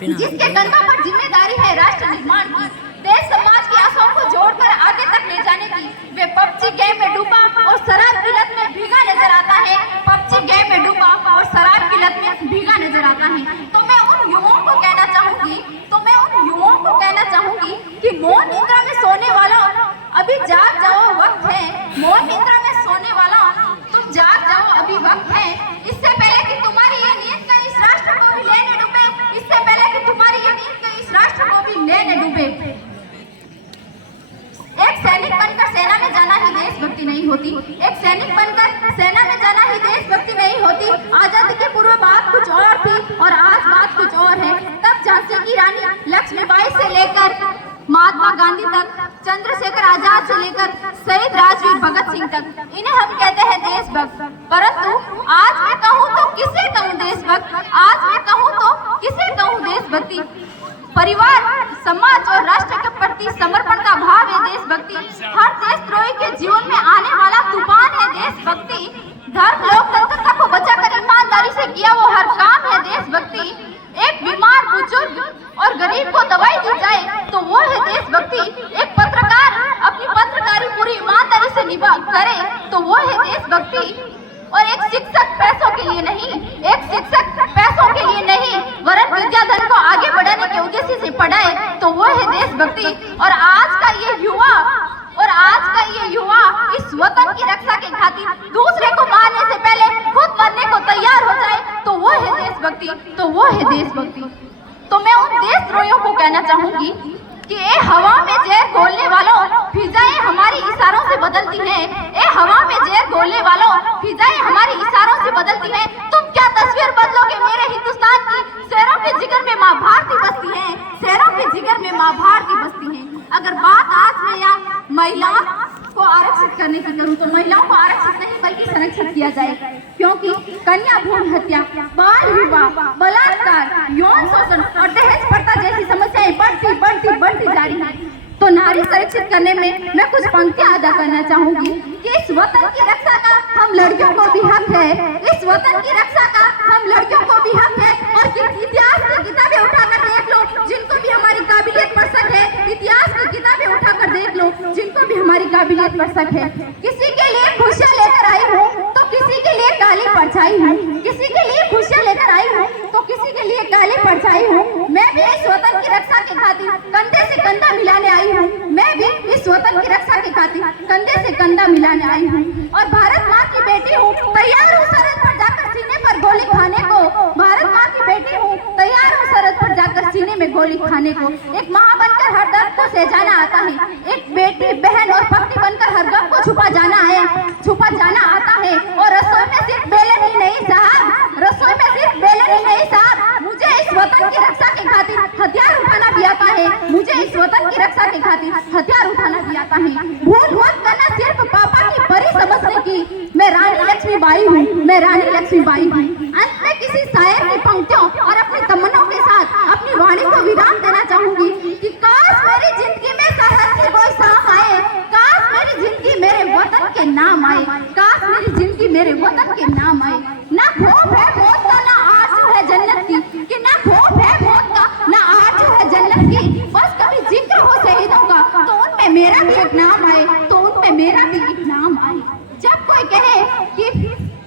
जिसके कंधों पर जिम्मेदारी है राष्ट्र निर्माण की, देश समाज की आशाओं को जोड़कर आगे तक ले जाने की, वे पबजी गेम में डूबा और शराब की लत में भीगा नजर आता है। पबजी गेम में डूबा और शराब की लत में भीगा नजर आता है। तो मैं उन युवाओं को कहना चाहूंगी कि मौन निद्रा में सोने वालों, अभी जाग जाओ, वक्त है। मौन निद्रा में सोने वालों, तुम जाग जाओ, अभी वक्त है। इससे पहले कि तुम्हारी ये नींद का इस राष्ट्र को भी लेने डूबे, इससे पहले कि तुम्हारी ये नींद का इस राष्ट्र को भी लेने डूबे। एक सैनिक बनकर सेना में जाना ही देशभक्ति नहीं होती। एक सैनिक बनकर सेना में जाना ही देशभक्ति नहीं होती। आजादी के पूर्व बात कुछ और थी और आज बात कुछ और है। तब झांसी की रानी लक्ष्मीबाई से लेकर महात्मा गांधी तक, चंद्रशेखर आजाद से लेकर शहीद राजवीर भगत सिंह तक, इन्हें हम कहते हैं देशभक्त। परंतु आज मैं कहूँ तो किसे कहूँ देशभक्त, आज मैं कहूँ तो किसे कहूँ देशभक्ति। परिवार, समाज और राष्ट्र के प्रति समर्पण का भाव है देशभक्ति। हर देशद्रोही के जीवन में आने वाला तूफान है देशभक्ति। धर्म, लोकतंत्रता को बचाकर ईमानदारी से किया वो हर काम है देशभक्ति। एक बीमार, बुजुर्ग और गरीब को दवाई दी जाए तो वो है देशभक्ति। एक पत्रकार अपनी पत्रकारी पूरी ईमानदारी से निभा करे तो वो है देशभक्ति। और एक शिक्षक पैसों के लिए नहीं, एक शिक्षक पैसों के लिए नहीं वरन विद्याधन को आगे बढ़ाने के उद्देश्य से पढ़ाए तो वो है देशभक्ति। और आज का ये युवा इस वतन की रक्षा के खातिर दूसरे को मारने से पहले खुद मरने को तैयार हो जाए तो वो है देशभक्ति, तो वो है देशभक्ति। तो मैं उन देशद्रोहियों को कहना चाहूंगी कि ए हवा में जहर घोलने वालों, फिजाएं हमारी इशारों से बदलती हैं। ए हवा में जहर घोलने वालों, फिजाएं हमारी इशारों से बदलती हैं। तुम क्या तस्वीर बदलोगे मेरे हिंदुस्तान की? शहरों के जिगर में माँ भारती बसती है, शहरों के जिगर में माँ भारती बसती है। अगर बात आज मैं यहाँ महिलाओं को आरक्षित करने की करूँ तो महिलाओं को आरक्षित नहीं बल्कि संरक्षित किया जाए, क्योंकि कन्या भ्रूण हत्या, बाल विवाह, बलात्कार, यौन शोषण और दहेज प्रथा जैसी समस्याएं बढ़ती जा रही है। तो नारी संरक्षित करने में मैं कुछ पंक्तियां अदा करना चाहूंगी कि इस वतन की रक्षा का हम लड़कियों को भी हक है, इस वतन की रक्षा का हम लड़कियों को भी हक है। और इतिहास की किताबें उठाकर देख लो जिनको भी हमारी काबिलियत पर शक है, इतिहास की किताबें उठाकर देख लो जिनको भी हमारी काबिलियत पर शक है। किसी के लिए खुशियां लेकर आई हूँ तो किसी के लिए काली परछाई हूँ, किसी के लिए खुशियां लेकर आई हूँ तो किसी के लिए काली परछाई हूँ। मैं भी इस वतन की रक्षा के खातिर कंधे से कंधा मिलाने आई हूँ, मैं भी इस वतन की रक्षा के खातिर कंधे से कंधा मिलाने आई हूँ। और भारत माँ की बेटी हूँ, तैयार हूँ सरहद पर जाकर सीने पर गोली खाने को। भारत माँ की बेटी हूँ, तैयार हूँ सरहद पर जाकर सीने में गोली खाने को। एक माँ बनकर हर दर्द को सहजाना आता है, एक बेटी, बहन और पत्नी बनकर हर गम को छुपा जाना आता है। और रसोई में सिर्फ बेलन ही नहीं साहब, रसोई में सिर्फ बेलन ही नहीं साहब, मुझे इस वतन की रक्षा के खातिर हथियार उठाना भी आता है, मुझे इस वतन की रक्षा के खातिर हथियार उठाना भी आता है। भूल मत करना सिर्फ पापा की परी समझने की, मैं रानी लक्ष्मीबाई हूँ, मैं रानी लक्ष्मीबाई हूँ। अंत में किसी शायर की पंक्तियों और अपनी तमन्नाओं के साथ अपनी वाणी को विराम देना चाहूंगी कि काश मेरी जिंदगी में सरहद की कोई शाम आए, काश मेरी जिंदगी मेरे वतन के नाम आए, काश मेरी जिंदगी मेरे वतन के नाम आए। ना खौफ है मौत का, ना आरज़ू है जन्नत की, कि ना खौफ है मौत का, ना आरज़ू है जन्नत की। बस कभी जिक्र हो शहीदों का तो उनमें मेरा भी एक नाम आए, तो उनमें मेरा भी एक नाम आए। जब कोई कहे कि,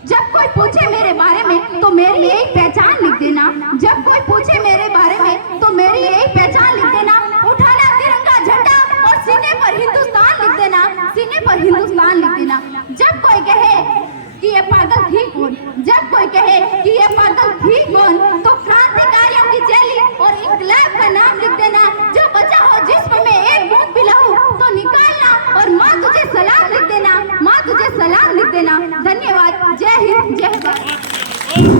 जब कोई पूछे मेरे बारे में तो मेरी एक पहचान लिख देना, जब कोई पूछे मेरे बारे में तो मेरी एक पहचान लिख देना। उठाना तिरंगा झंडा और सीने पर हिंदुस्तान लिख देना, सीने पर हिंदुस्तान लिख देना। जब कोई कहे कि ये पागल थी कौन, जब कोई कहे कि ये पागल थी कौन, तो क्रांतिकारियों की चैली और इंकलाब का नाम लिख देना। जो बचा हो जिस्म में एक बूंद भी लहू तो निकालना और माँ तुझे सलाम लिख देना, माँ तुझे सलाम लिख देना। धन्यवाद। जय हिंद, जय भारत।